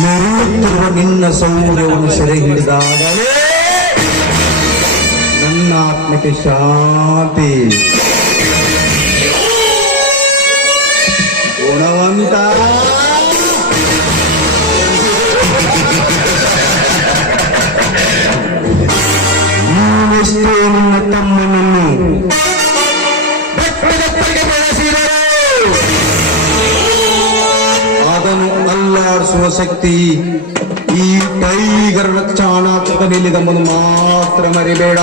ಮೆರೆಯುತ್ತಿರುವ ನಿನ್ನ ಸೌಂದರ್ಯವನ್ನು ಸೆರೆ ಹಿಡಿದಾಗಲೇ ನನ್ನ ಆತ್ಮಕ್ಕೆ ಶಾಂತಿ. ಗುಣವಂತ ನೀನೆಷ್ಟೇ ನಿನ್ನ ತಮ್ಮನನ್ನು ಬೆಳೆಸಿದರು, ಅದನ್ನು ಅಲ್ಲಾಡಿಸುವ ಶಕ್ತಿ ಈ ಟೈಗರ್ ಚಾಣಾಕ್ಷನಿಲ್ಲಿದೆಂಬುದು ಮಾತ್ರ ಮರಿಬೇಡ.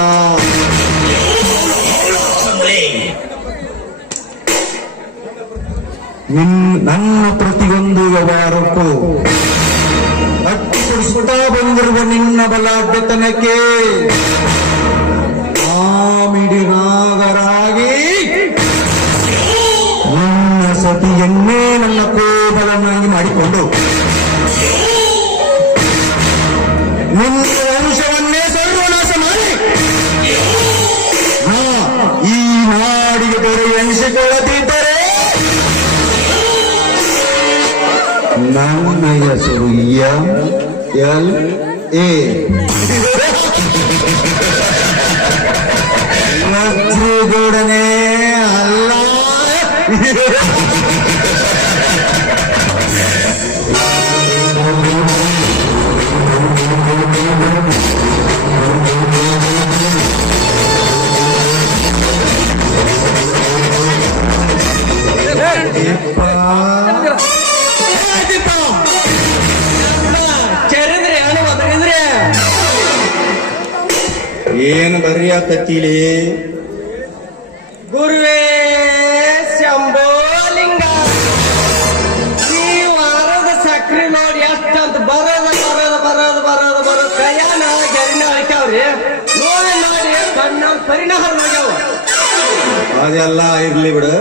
ನನ್ನ ಪ್ರತಿಯೊಂದು ವ್ಯವಹಾರಕ್ಕೂ ಅಟ್ಟಿಸುತ್ತಾ ಬಂದಿರುವ ನಿನ್ನ ಬಲಾಢ್ಯತನಕ್ಕೆ ಮಿಡಿನಾಗರಾಗಿ ನಿನ್ನ ಸತಿಯನ್ನೇ ನನ್ನ ಕೋಬಲನ್ನಾಗಿ ಮಾಡಿಕೊಂಡು ನಿನ್ನ ವಂಶವನ್ನೇ ಸರ್ವನಾಶ ಮಾಡಿ ಈ ನಾಡಿಗೆ ಬೇರೆ ಎಣಿಸಿಕೊಳ್ಳದಿದ್ದರೆ ನನ್ನ ಹೆಸರು MLA ವಜ್ರಗೌಡನೇ ಅಲ್ಲ. ಏನು ಬರೆಯಕತ್ತೀಲಿ? ಗುರುವೇ ಶಂಭೋಲಿಂಗ, ಈ ವಾರದ ಸಕ್ರಿ ನೋಡಿ ಎಷ್ಟಂತ ಬರೋದು ಕೈಯಾನ ಗರಿನ ಅಳಿತಾವ್ರಿ. ನೋಡಿ ಕಣ್ಣ ಪರಿಣಾಮ ಆಗ್ಯಾವ. ಅದೆಲ್ಲ ಇರ್ಲಿ ಬಿಡು.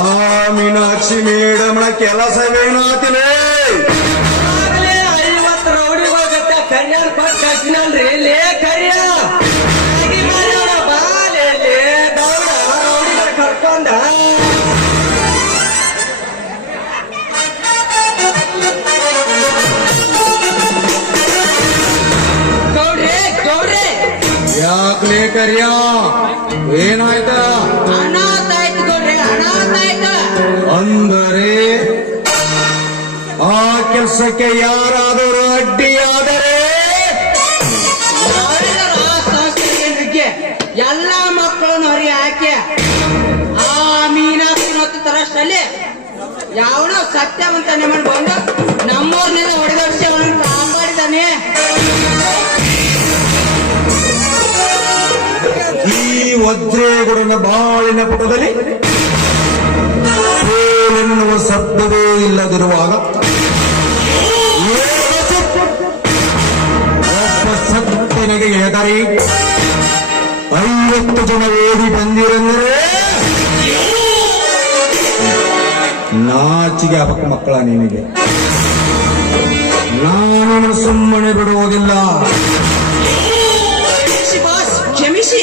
ಆ ಮೀನಾಕ್ಷಿ ಮೇಡಮ್ನ ಕೆಲಸವೇನಾತಿಲ್ಲ. 50 ರೌಡಿಗಳ ಕರಿಯಾನ ಪಟ್ಟು ಕಳ್ಸಿನಲ್ರಿ ಲೇ ಕರಿಯ ಬಾಲೆ ದೌಡ ರೌಡಿಗಳ ಕರ್ಕೊಂಡ ಯಾಕ್ಲೇ ಕರಿಯ ಏನಾಯ್ತ? ಅನಾಥಾಯ್ತು ಗೌಡ್ರಿ, ಅನಾಥಾಯ್ತು. ಅಂದರೆ ಆ ಕೆಲಸಕ್ಕೆ ಯಾರಾದರೂ ಅಡ್ಡಿಯಾದರೆ ಎಲ್ಲ ಮಕ್ಕಳನ್ನು ಹೊರಗೆ ಹಾಕಿ ಆ ಮೀನಾಕ್ಷಿ ಮತ್ತು ತರಷ್ಟಲ್ಲಿ ಯಾವನೋ ಸತ್ಯವಂತ ನಿಮ್ಮನ್ನು ಬಂದು ನಮ್ಮೂರ್ನೆಲ್ಲ ಹೊಡೆದೋಡಿಸಿ ಅವನನ್ನು ಕಾಪಾಡಿದಾನೆ. ಈ ವಜ್ರೇಗೌಡನ ಬಾಳಿನ ಪುಟದಲ್ಲಿ ಎನ್ನುವ ಶಬ್ದವೇ ಇಲ್ಲದಿರುವಾಗ ಒಬ್ಬ ಸತ್ತನಿಗೆ ಹೆದರಿ 50 ಜನ ಓಡಿ ಬಂದಿರೆಂದರೆ ನಾಚಿಗೆ ಹಬ್ಬ ಮಕ್ಕಳ ನಿನಗೆ. ನಾನು ಸುಮ್ಮನೆ ಬಿಡುವುದಿಲ್ಲ. ಕ್ಷಮಿಸಿ.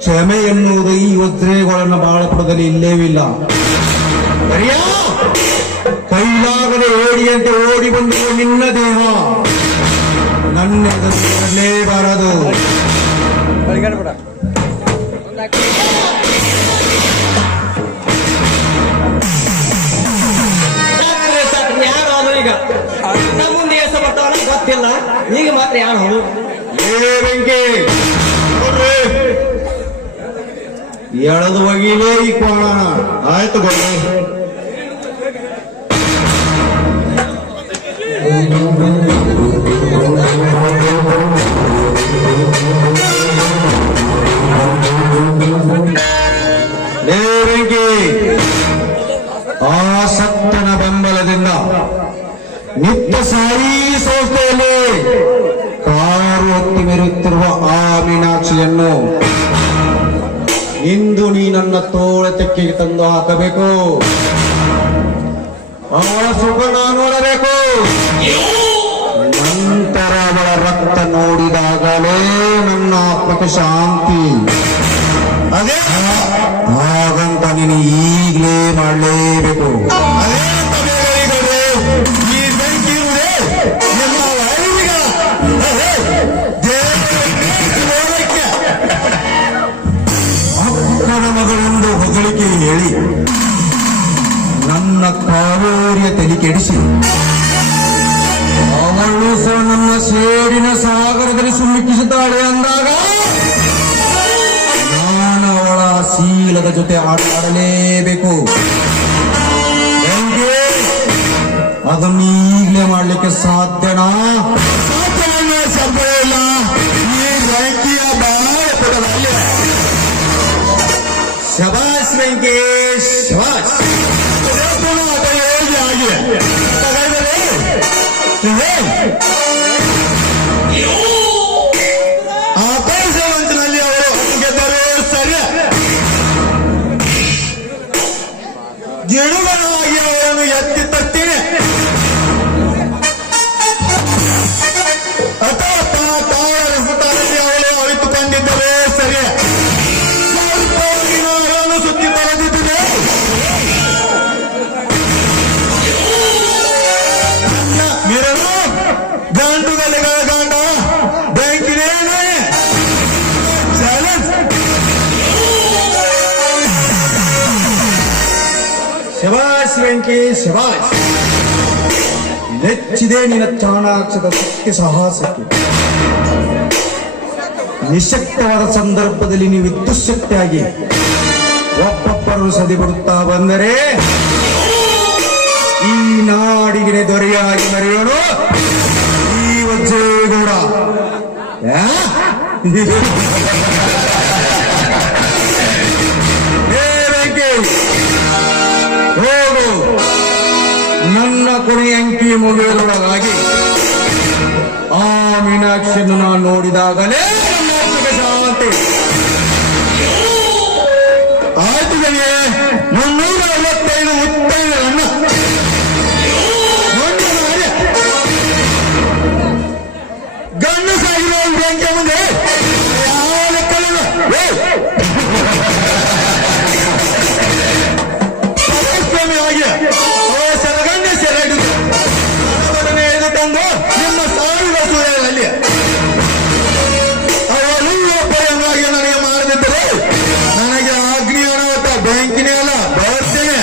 ಕ್ಷಮೆ ಎನ್ನುವುದು ಈ ವಜ್ರೇಗೌಡನ ಬಾಳಪುರದಲ್ಲಿ ಇಲ್ಲೇವಿಲ್ಲ. ಕೈಲಾಗದೆ ಓಡಿಯಂತೆ ಓಡಿ ಬಂದಿರುವ ನಿನ್ನ ದೇಹ ನನ್ನ ಎದುರಲೇಬಾರದು. ಈಗ ನಮ್ಮ ಮುಂದೆ ಹೆಸರು ಬರ್ತಾವಲ್ಲ ಗೊತ್ತಿಲ್ಲ, ಈಗ ಮಾತ್ರ ಯಾರು ಹೌದು ಬೆಂಕಿ ಎಳೆದು ಒಗಿಲೇ ಈ ಕೋಣ. ಆಯ್ತು ಗೊತ್ತ. ಬೆಂಕಿ ಆ ಸತ್ತನ ಬೆಂಬಲದಿಂದ ನಿತ್ಯ ಸಾಯಿ ಸಂಸ್ಥೆಯಲ್ಲಿ ಕಾರು ಹೊತ್ತಿ ಮೆರೆಯುತ್ತಿರುವ ಆ ಮೀನಾಕ್ಷಿಯನ್ನು ಇಂದು ನೀ ನನ್ನ ತೋಳ ತೆಕ್ಕಿಗೆ ತಂದು ಹಾಕಬೇಕು. ಅವಳ ಸುಖ ನೋಡಬೇಕು. ನಂತರ ಅವಳ ರಕ್ತ ನೋಡಿದಾಗಲೇ ನನ್ನ ಆತ್ಮಕ್ಕೆ ಶಾಂತಿ. ಅದೇ ನೀನು ಈಗಲೇ ಮಾಡಲೇಬೇಕು. ಅದೇನಂತ ಬೇಗ ಈಗಲೇ ಈ ಬೆಂಕಿ ಇರುವುದೇ ನಿಮ್ಮ ವೈರಿಗ ದೇವಕ್ಕೆ ಅಪ್ಪನ ಮಗಳೆಂದು ಹೊಗಳಿಕೆ ಹೇಳಿ ನನ್ನ ಕಾವೇರಿಯ ತಲೆ ಕೆಡಿಸಿ ಅವಳು ಸಹ ನನ್ನ ಸೇಡಿನ ಸಾಗರದಲ್ಲಿ ಸುಮ್ಮಕ್ಕಿಸುತ್ತಾಳೆ ಅಂದಾಗ ನಾನು ಅವಳ ಶೀಲದ ಜೊತೆ ಆಡಲೇಬೇಕು. ಹೆಂಗೆ ಅದನ್ನು ಈಗಲೇ ಮಾಡ್ಲಿಕ್ಕೆ ಸಾಧ್ಯನಾ? ಸಾಧ್ಯವಲ್ಲ, ಶಬ್ದ ಇಲ್ಲ. ಈ ಬೆಂಕಿಯ ಬಹಳ ಪುಟದಲ್ಲಿ ಶಬಾಷ್ ವೆಂಕಟೇಶ್ ಶಬಾಷ್. ಆ ಪರಿಸರದಲ್ಲಿ ಅವರು ಗೆದ್ದರು ಸರಿ. ಗಿಡುಗನಾಗಿ ಅವರನ್ನು ಎತ್ತಿ ತತ್ತೀನಿ ಅಥವಾ ತಾವರ ಸುತ್ತದಲ್ಲಿ ಅವಳು ಅರಿತುಕೊಂಡಿದ್ದರೆ ಸರಿ. ಅವರನ್ನು ಸುತ್ತಿ ಬರೆದಿದ್ದರೆ ಮಿರನು ಗಂಡುಗಳಿಗಳ ಗಂಡ ಬೆಂಕಿನೇನೆ ಚಾಲೆಂಜ್. ಶಬಾಷ್ ವೆಂಕಟೇಶ್ ಶಬಾಷ್. ನೆಚ್ಚಿದೆ ನಿನ್ನ ಚಾಣಾಕ್ಷದ ಸತ್ಯ ಸಾಹಸಕ್ಕೆ. ನಿಶಕ್ತವಾದ ಸಂದರ್ಭದಲ್ಲಿ ನೀವು ವಿದ್ಯುಶಕ್ತಿಯಾಗಿ ಒಬ್ಬೊಬ್ಬರನ್ನು ಸದಿಬಿಡುತ್ತಾ ಬಂದರೆ ಈ ನಾಡಿಗೆ ದೊರೆಯಾಗಿ ಮರೆಯೋಣ ಈ ವಜ್ರೇಗೌಡ. ವೆಂಕಟೇಶ್ ಹೋಗು, ನನ್ನ ಕೊನೆಯ ಅಂಕಿ ಮುಗಿಯುವುದರೊಳಗಾಗಿ ಆ ಮೀನಾಕ್ಷಿಯನ್ನು ನಾನು ನೋಡಿದಾಗಲೇ ನನ್ನ ಆತ್ಮಕ್ಕೆ ಶಾಂತಿ. ಆಯ್ತು ಗೆಳೆಯ, 355 ಉತ್ತೈದರನ್ನ ಗಂಡು ಸಾಗಿರೋ ಬೆಂಕಿ ಮುಂದೆ ಯಾವ ಲೆಕ್ಕಲಿಲ್ಲ. ಆಗಿ ಸರಗಂಡ ಸೆರೆಹಿಡಿದು ಹಣವನ್ನು ಎಳೆದು ತಂದು ನಿಮ್ಮ ಸಾವಿರ ಸೂರ್ಯರಲ್ಲಿ ಅವರು ಒಬ್ಬರನ್ನಾಗಿ ನನಗೆ ಮಾಡದಿದ್ದರೆ ನನಗೆ ಅಗ್ನಿ ಅನಾಹುತ ಬೆಂಕಿನೇ ಅಲ್ಲ ಬರ್ತೇನೆ.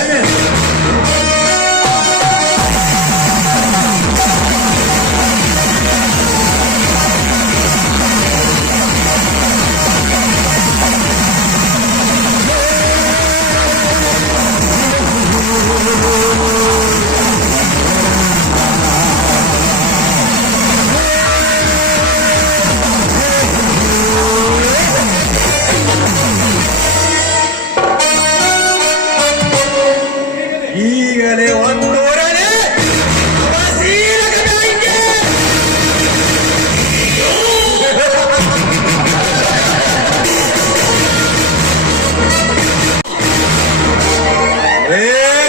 ಈಗಲೇ ಒಂದೂರನೇ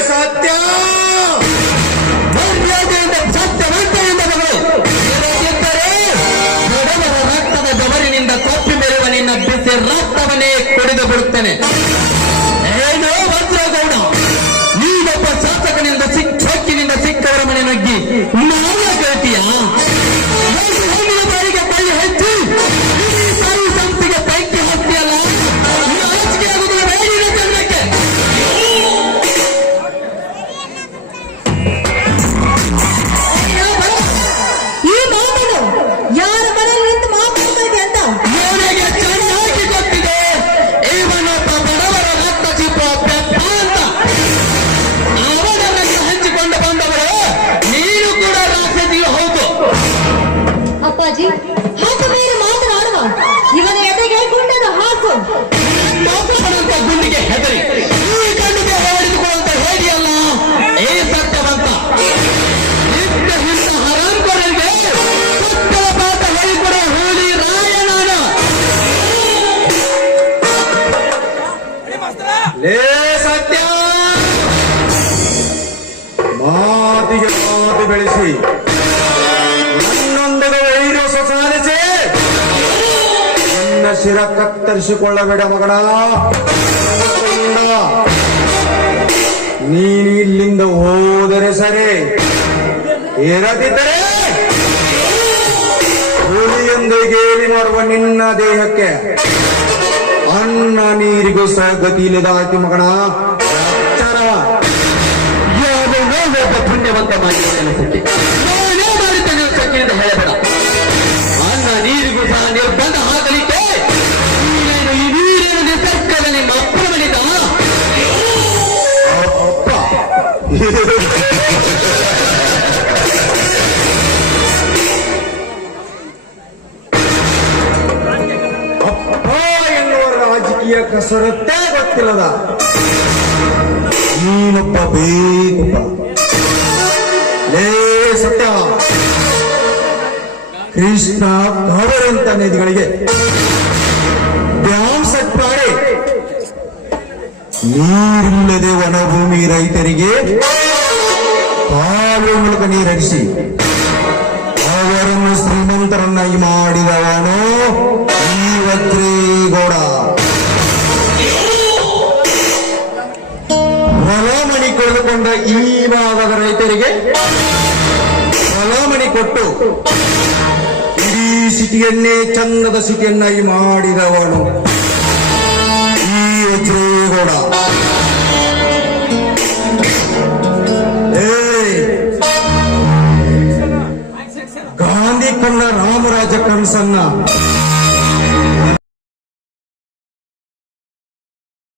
ಸತ್ಯ ಸತ್ಯವಂತೆಯಿಂದ ಬಡವರ ರಕ್ತದ ಬೆವರಿನಿಂದ ಕೊಪ್ಪಿ ಮೆರೆಯುವ ನಿನ್ನ ಬಿಸಿ ರಕ್ತವನ್ನೇ ಕುಡಿದು ಬಿಡುತ್ತೇನೆ. ಏನೋ ವಜ್ರಗೌಡ, ನೀನೊಬ್ಬ ಶಾಸಕನಿಂದ ಸೊಕ್ಕಿನಿಂದ ಸಿಕ್ಕವರ ಮನೆ ನುಗ್ಗಿ ನಾನ ಕೇಳ್ತೀಯ? ಹೆಣ್ಣಿನ ಬಾಯಿಗೆ ಬಳ್ಳಿ ಹಚ್ಚಿ ಇಡೀ ಸಾಯಿ ಸಂಸ್ಥೆಗೆ ಬೆಂಕಿ ಹಚ್ಚಿಯಲ್ಲ, ನಾಚಿಕೆ ಆಗುವುದಿಲ್ಲ ಬೇಡಿನ ಜನ್ಮಕ್ಕೆ. ಈ ಮಾತನ್ನು ಯಾರ ಮನೆಯಲ್ಲಿ ನಿಂತು ಮಾತಾಡ್ತಾ ಇದೆ ಅಂತ ನನಗೆ ಚೆನ್ನಾಗಿ ಗೊತ್ತಿದೆ. ಇವನೊಬ್ಬ ಬಡವರ ರಕ್ತ ಚಿಪ್ಪುವ ಬೆಪ್ಪ ಅಂತ. ಅವನನ್ನು ಹಂಚಿಕೊಂಡು ಬಂದವರು ನೀನು ಕೂಡ ರಾಕ್ಷಸಿಯು ಹೌದು. ಅಪ್ಪಾಜಿ ಹಾಕು ಮೇಲೆ ಮಾತನಾಡುವ ಇವನ ಎದೆಗೆ ಗುಂಡದ ಹಾಕು. ಮಾತಾಡುವಂತ ಗುಂಡಿಗೆ ಹೆದರಿ ಈ ಕಣ್ಣಿಗೆ ಹೊಡೆದುಕೊಳ್ಳುವಂತ ಹೇಡಿಯಲ್ಲ ಏ ಸತ್ಯವಂತ. ನಿತ್ಯ ಹಿಂದ ಹರಾಂಕೋರರಿಗೆ ಸತ್ಯದ ಪಾಠ ಹೇಳಿಕೊಡುವ ಹೋಳಿ ರಾಯ ನಾನು. ಲೇ ಸತ್ಯ, ಮಾತಿಗೆ ಮಾತು ಬೆಳೆಸಿ ನನ್ನೊಂದಿಗೆ ವೈರ ಸಾಧಿಸಿ ನನ್ನ ಶಿರ ಕತ್ತರಿಸಿಕೊಳ್ಳಬೇಡ ಮಗನ. ನೀನು ಇಲ್ಲಿಂದ ಹೋದರೆ ಸರಿ, ಇರದಿದ್ದರೆ ಹುಲಿಯೆಂದು ಗೇಲಿ ಮಾಡುವ ನಿನ್ನ ದೇಹಕ್ಕೆ ಅನ್ನ ನೀರಿಗೂ ಸಹ ಗತಿ ಇಲ್ಲದಾಯ್ತು ಮಗಣ. ಎಚ್ಚರ. ಯಾವುದೋ ಒಬ್ಬ ಪುಣ್ಯವಂತ ಮಾಡಿ ಕೆಲಸಕ್ಕೆ ನಾನೇ ಮಾಡಿದ ಕೆಲಸಕ್ಕೆ ಎಂದು ಹೇಳಬೇಡ. ಅನ್ನ ನೀರಿಗೂ ಸಹ ನಿರ್ಬಂಧ ಹಾಕಲಿಕ್ಕೆ ನೀನೇನು ಈ ನೀರಿನ ನಿಸರ್ಗದ ನಿಮ್ಮ ಅಪ್ಪ ಬಳಿದ ಅಪ್ಪ ಅಪ್ಪ ಎನ್ನುವ ರಾಜಕೀಯ ಕಸರತ್ತೇ ಗೊತ್ತಿಲ್ಲದ ನೀನೊಬ್ಬ ಬೇಕಪ್ಪ. ಲೇ ಸತ್ಯ, ಕೃಷ್ಣ ಕಾವೇರಂತ ನದಿಗಳಿಗೆ ಡ್ಯಾಮ್ ಸೆಟ್ ಮಾಡಿ ನೀರಿಲ್ಲದೆ ವನಭೂಮಿ ರೈತರಿಗೆ ಕಾಲುವೆ ಮೂಲಕ ನೀರರಿಸಿ ಅವರನ್ನು ಶ್ರೀಮಂತರನ್ನಾಗಿ ಮಾಡಿದವನು ಈ ವಜ್ರೇಗೌಡ. ಹೊಲ ಮಣಿ ಕಳೆದುಕೊಂಡ ಈ ಭಾಗದ ರೈತರಿಗೆ ಹೊಲ ಮಣಿ ಕೊಟ್ಟು ಇಡೀ ಸಿಟಿಯನ್ನೇ ಚಂದದ ಸಿಟಿಯನ್ನಾಗಿ ಮಾಡಿದವನು